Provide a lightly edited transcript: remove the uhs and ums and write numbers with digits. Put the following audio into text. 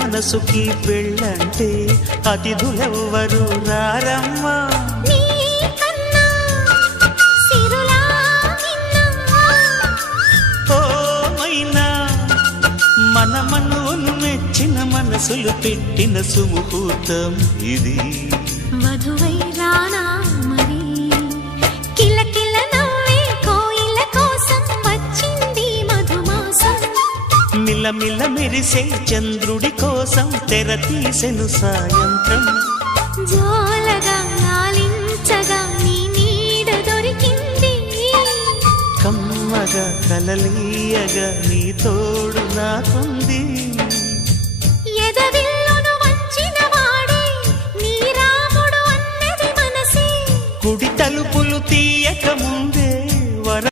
మనసుకి పెళ్ళంటే అతిథులెవ్వరు రారమ్మా. మన మనోను మెచ్చిన మనసులు పెట్టిన సుముహూర్తం ఇది. మధువై రానా మరి కిలకిల నవ్వే కోయిల కోసం వచ్చింది మధుమాసం. మిలమిల మెరిసే చంద్రుడి కోసం తెర తీసెను సాయంత్రం. జోలగా లాలించగా నీ నీడ దొరికింది. కమ్మగా కలలీయగా నీ తోడు నాకుంది. ఎదవి